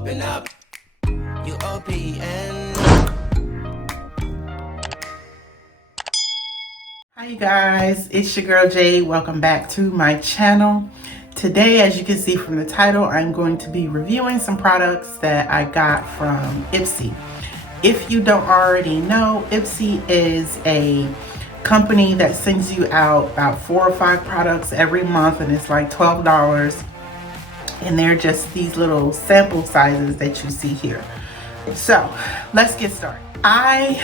open up. UOPN. Hi you guys, it's your girl Jade. Welcome back to my channel. Today, as you can see from the title, I'm going to be reviewing some products that I got from Ipsy. If you don't already know, Ipsy is a company that sends you out about 4 or 5 products every month, and it's like $12. And they're just these little sample sizes that you see here. So let's get started. I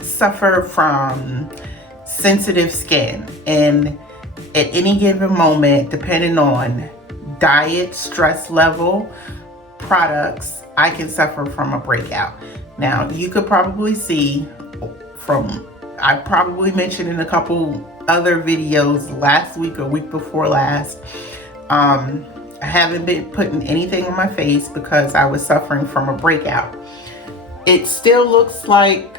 suffer from sensitive skin, and at any given moment, depending on diet, stress level, products, I can suffer from a breakout. Now, you could probably see from, I probably mentioned in a couple other videos last week or week before last, I haven't been putting anything on my face because I was suffering from a breakout. It still looks like,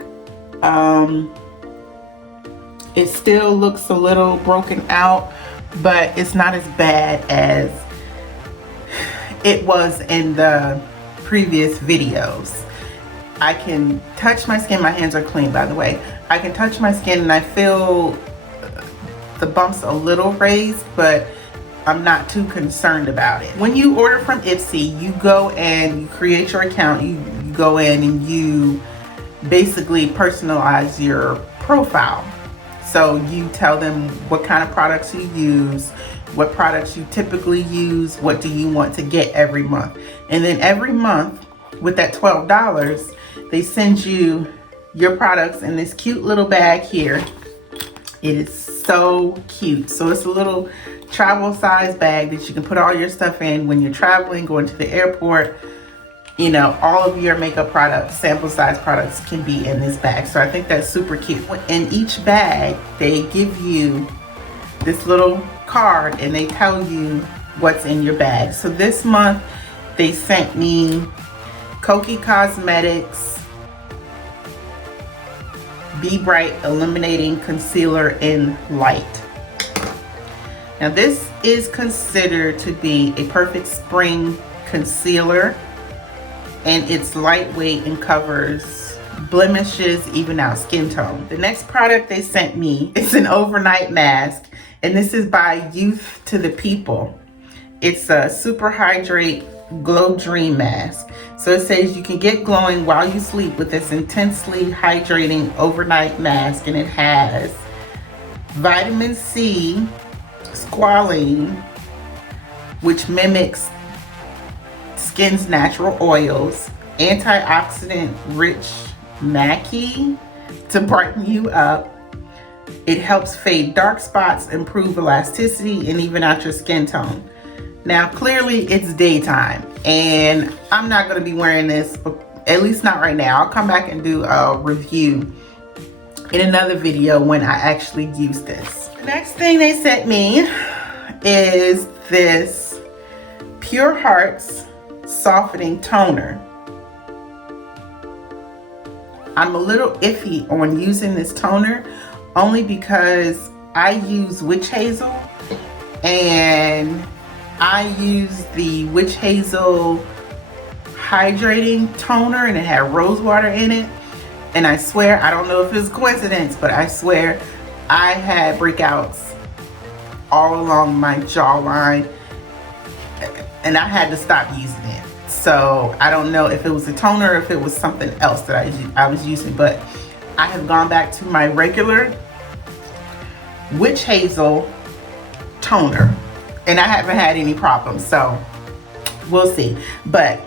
it still looks a little broken out, but it's not as bad as it was in the previous videos. I can touch my skin. My hands are clean, by the way. I can touch my skin and I feel the bumps a little raised, but I'm not too concerned about it. When you order from Ipsy, you go and you create your account. You go in and you basically personalize your profile. So you tell them what kind of products you use, what products you typically use, what do you want to get every month. And then every month with that $12, they send you your products in this cute little bag here. It is so cute. So it's a little travel size bag that you can put all your stuff in when you're traveling, going to the airport. You know, all of your makeup products, sample size products can be in this bag. So I think that's super cute. In each bag, they give you this little card and they tell you what's in your bag. So this month, they sent me Kokie Cosmetics Be Bright Illuminating Concealer in Light. Now this is considered to be a perfect spring concealer, and it's lightweight and covers blemishes, even out skin tone. The next product they sent me is an overnight mask, and this is by Youth to the People. It's a Super Hydrate Glow Dream Mask. So it says you can get glowing while you sleep with this intensely hydrating overnight mask, and it has vitamin C squalene, which mimics skin's natural oils, antioxidant rich maqui to brighten you up. It helps fade dark spots, improve elasticity, and even out your skin tone. Now clearly it's daytime and I'm not going to be wearing this, at least not right now. I'll come back and do a review in another video when I actually use this. The next thing they sent me is this Pure Hearts Softening Toner. I'm a little iffy on using this toner only because I use witch hazel, and I use the witch hazel hydrating toner and it had rose water in it, and I swear, I don't know if it's a coincidence, but I swear I had breakouts all along my jawline and I had to stop using it. So I don't know if it was a toner or if it was something else that I was using, but I have gone back to my regular witch hazel toner and I haven't had any problems, so we'll see. But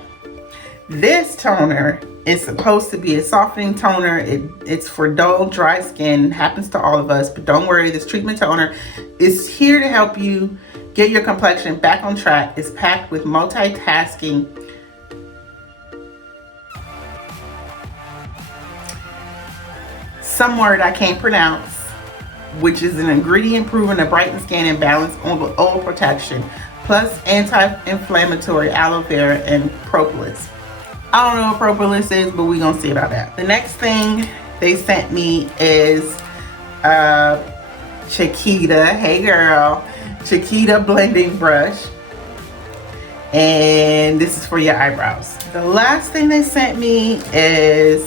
this toner is supposed to be a softening toner. It's for dull, dry skin. Happens to all of us, but don't worry, this treatment toner is here to help you get your complexion back on track. It's packed with multitasking some word I can't pronounce, which is an ingredient proven to brighten skin and balance oil protection, plus anti-inflammatory aloe vera and propolis. I don't know what propolis is, but we're gonna see about that. The next thing they sent me is Chiquita, hey girl, Chiquita blending brush. and this is for your eyebrows. The last thing they sent me is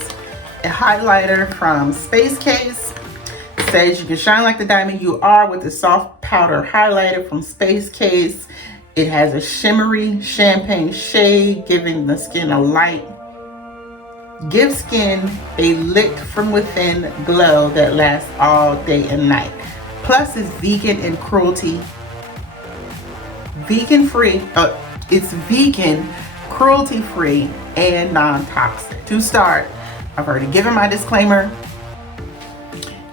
a highlighter from Space Case. It says you can shine like the diamond you are with the soft powder highlighter from Space Case. It has a shimmery champagne shade, giving the skin a light. Give skin a lit from within glow that lasts all day and night. Plus it's vegan and it's vegan, cruelty free, and non-toxic. To start, I've already given my disclaimer.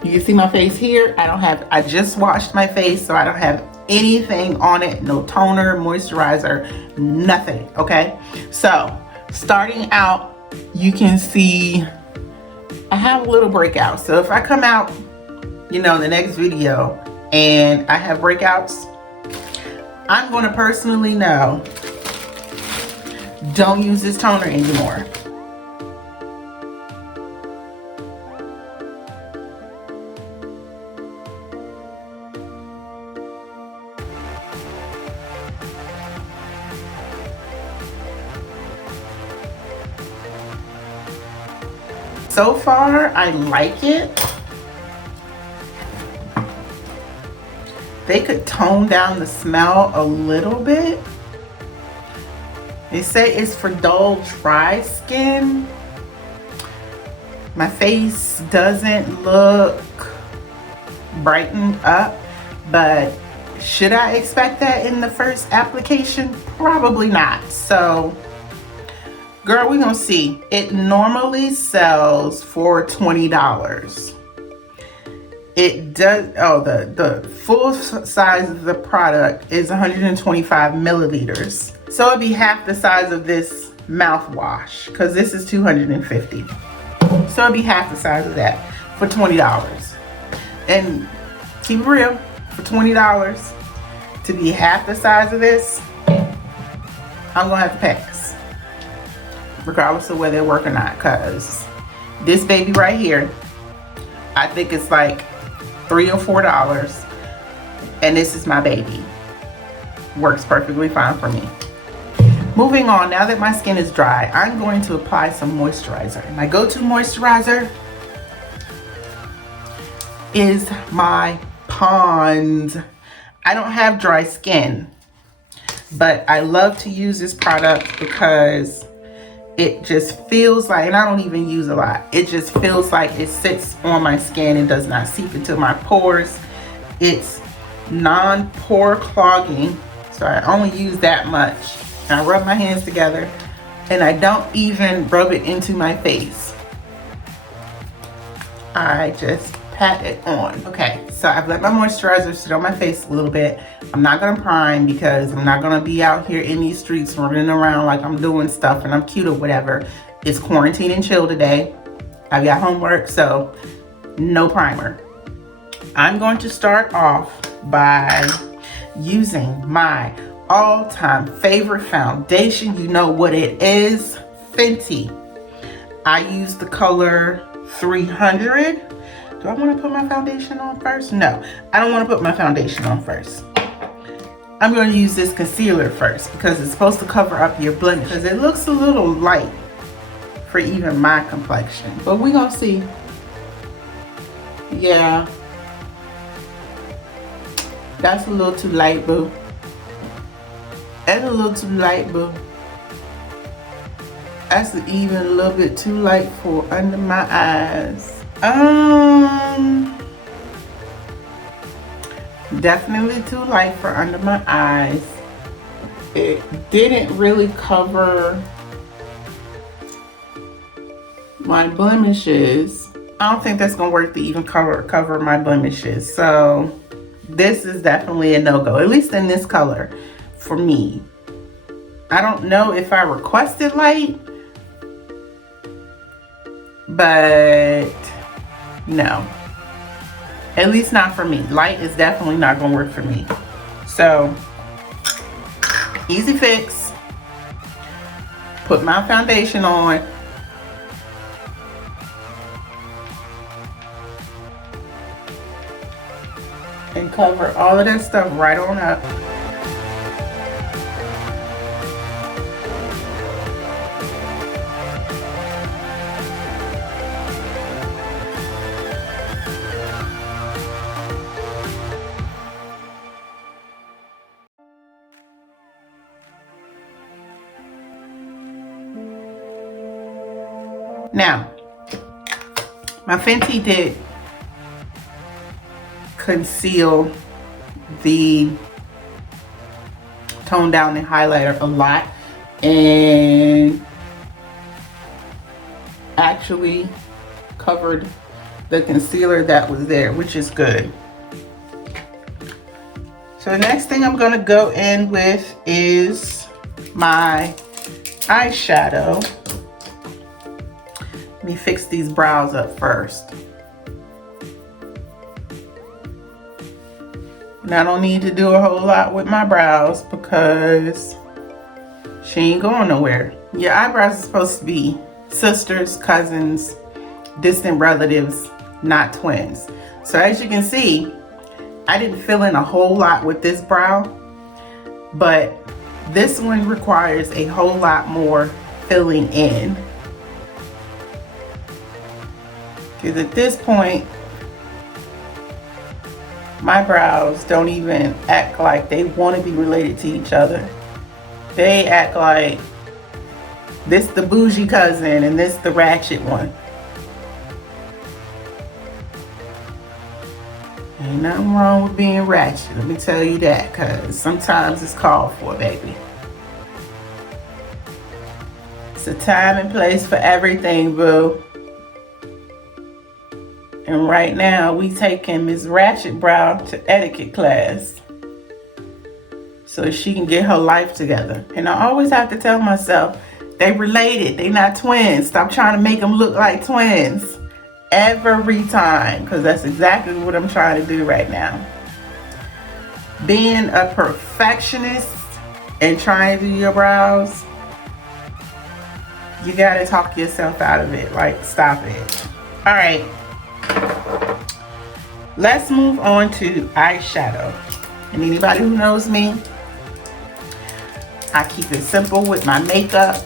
You can see my face here. I just washed my face, so I don't have anything on it. No toner, moisturizer, nothing, okay? So, starting out, you can see I have a little breakout. So if I come out, you know, in the next video and I have breakouts, I'm going to personally know, don't use this toner anymore. So far, I like it. They could tone down the smell a little bit. They say it's for dull, dry skin. My face doesn't look brightened up, but should I expect that in the first application? Probably not. So, girl, we're gonna see. It normally sells for $20. It does, oh, the full size of the product is 125 milliliters. So it'd be half the size of this mouthwash, because this is 250. So it'd be half the size of that for $20. And keep it real, for $20 to be half the size of this, I'm gonna have to pass, regardless of whether it work or not, because this baby right here, I think it's like $3 or $4, and this is my baby. Works perfectly fine for me. Moving on, now that my skin is dry, I'm going to apply some moisturizer. And my go-to moisturizer is my Pond's. I don't have dry skin, but I love to use this product because it just feels like, and I don't even use a lot, it just feels like it sits on my skin and does not seep into my pores. It's non-pore clogging, so I only use that much. I rub my hands together and I don't even rub it into my face. I just pat it on. Okay, so I've let my moisturizer sit on my face a little bit. I'm not gonna prime because I'm not gonna be out here in these streets running around like I'm doing stuff and I'm cute or whatever. It's quarantine and chill today. I've got homework, so no primer. I'm going to start off by using my all-time favorite foundation. You know what it is, Fenty. I use the color 300. Do I want to put my foundation on first? No, I don't want to put my foundation on first. I'm going to use this concealer first because it's supposed to cover up your blemish, because it looks a little light for even my complexion. But we're going to see. Yeah. That's a little too light, boo. That's a little too light, boo. That's even a little bit too light for under my eyes. Definitely too light for under my eyes. It didn't really cover my blemishes. I don't think that's gonna work to even cover my blemishes. So this is definitely a no-go, at least in this color for me. I don't know if I requested light, but no, at least not for me. Light is definitely not gonna work for me. So easy fix, put my foundation on, and cover all of that stuff right on up. Now, my Fenty did conceal the tone down and highlighter a lot, and actually covered the concealer that was there, which is good. So the next thing I'm going to go in with is my eyeshadow. Let me fix these brows up first. And I don't need to do a whole lot with my brows because she ain't going nowhere. Your eyebrows are supposed to be sisters, cousins, distant relatives, not twins. So as you can see, I didn't fill in a whole lot with this brow, but this one requires a whole lot more filling in. Because at this point, my brows don't even act like they want to be related to each other. They act like this the bougie cousin and this the ratchet one. Ain't nothing wrong with being ratchet, let me tell you that, because sometimes it's called for, baby. It's a time and place for everything, boo. And right now, we taking Miss Ratchet Brow to etiquette class so she can get her life together. And I always have to tell myself, they related, they not twins. Stop trying to make them look like twins every time, because that's exactly what I'm trying to do right now. Being a perfectionist and trying to do your brows, you gotta talk yourself out of it. Like, stop it. All right. Let's move on to eyeshadow. And anybody who knows me, I keep it simple with my makeup.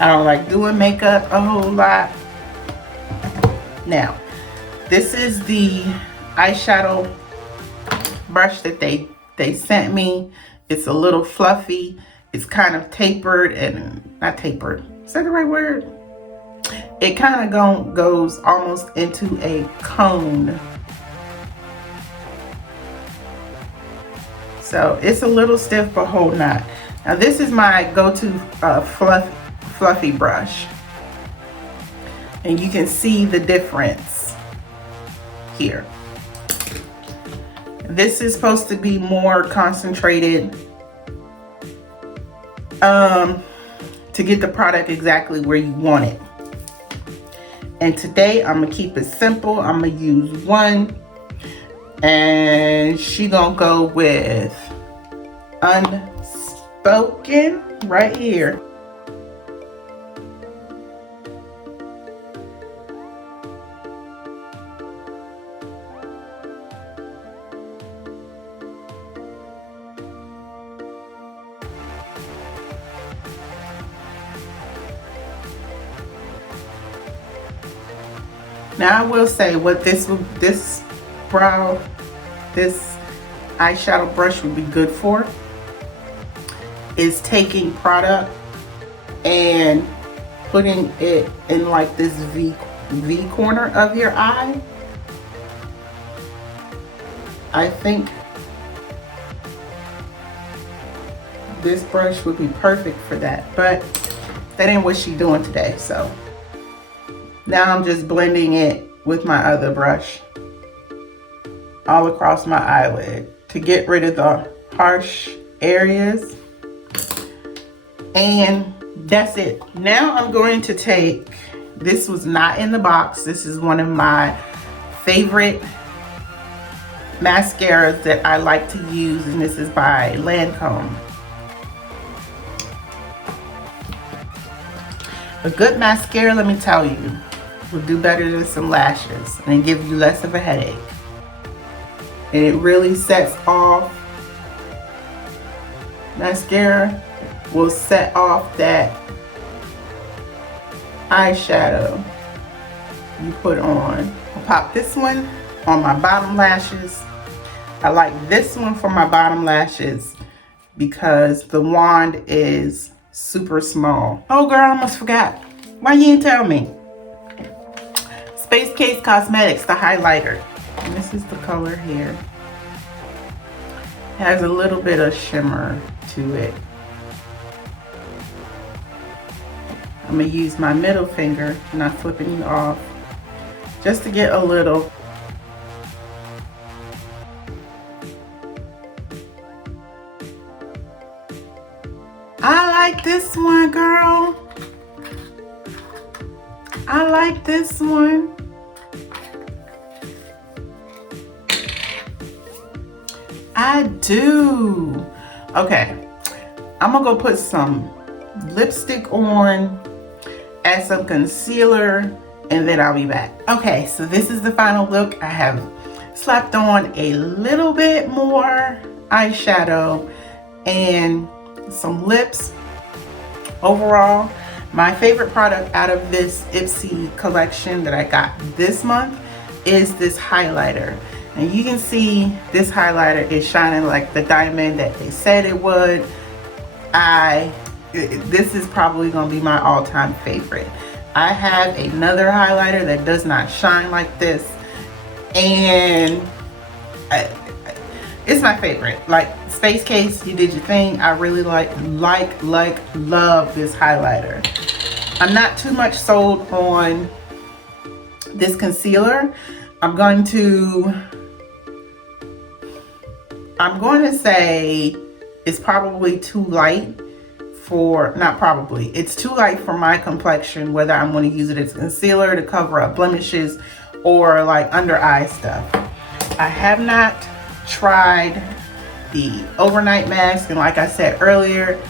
I don't like doing makeup a whole lot. Now, this is the eyeshadow brush that they sent me. It's a little fluffy. It's kind of tapered and not tapered. Is that the right word? It kind of goes almost into a cone. So it's a little stiff, but hold not. Now this is my go-to fluffy brush. And you can see the difference here. This is supposed to be more concentrated to get the product exactly where you want it. And today I'm gonna keep it simple. I'm gonna use one, and she gonna go with Unspoken right here. Now I will say what this eyeshadow brush would be good for is taking product and putting it in like this V corner of your eye. I think this brush would be perfect for that, but that ain't what she's doing today. So now I'm just blending it with my other brush all across my eyelid to get rid of the harsh areas. And that's it. Now I'm going to take, this was not in the box. This is one of my favorite mascaras that I like to use, and this is by Lancome. A good mascara, let me tell you, will do better than some lashes and give you less of a headache. And it really sets off, mascara will set off that eyeshadow you put on. I'll pop this one on my bottom lashes. I like this one for my bottom lashes because the wand is super small. Oh girl, I almost forgot. Why you didn't tell me? Space Case Cosmetics, the highlighter. And this is the color here. It has a little bit of shimmer to it. I'm gonna use my middle finger, not flipping you off, just to get a little. I like this one, girl. I like this one. I do. Okay, I'm gonna go put some lipstick on, add some concealer, and then I'll be back. Okay, so this is the final look. I have slapped on a little bit more eyeshadow and some lips. Overall, my favorite product out of this Ipsy collection that I got this month is this highlighter. And you can see this highlighter is shining like the diamond that they said it would. This is probably gonna be my all-time favorite. I have another highlighter that does not shine like this, and it's my favorite. Like, Space Case, you did your thing. I really love this highlighter. I'm not too much sold on this concealer. I'm going to say it's probably too light for, not probably, it's too light for my complexion, whether I'm going to use it as concealer to cover up blemishes or like under eye stuff. I have not tried the overnight mask, and like I said earlier,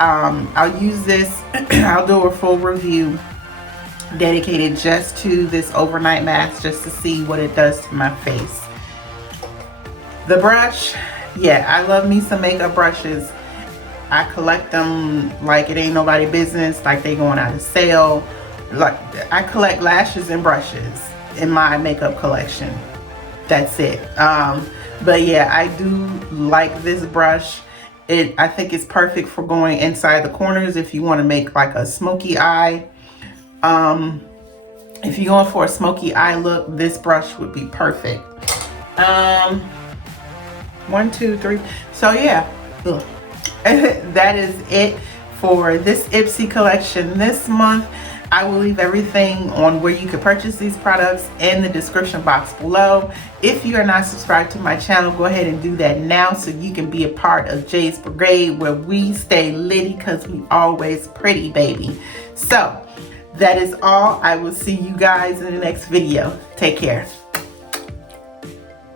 I'll use this. I'll do a full review dedicated just to this overnight mask, just to see what it does to my face. The brush, yeah, I love me some makeup brushes. I collect them like it ain't nobody business, like they going out of sale. Like, I collect lashes and brushes in my makeup collection. That's it. But yeah, I do like this brush. I think it's perfect for going inside the corners if you want to make like a smoky eye. If you're going for a smoky eye look, this brush would be perfect. 1, 2, 3. So yeah, that is it for this Ipsy collection this month. I will leave everything on where you can purchase these products in the description box below. If you are not subscribed to my channel, go ahead and do that now so you can be a part of Jade's Brigade, where we stay litty because we always pretty, baby. So that is all. I will see you guys in the next video. Take care.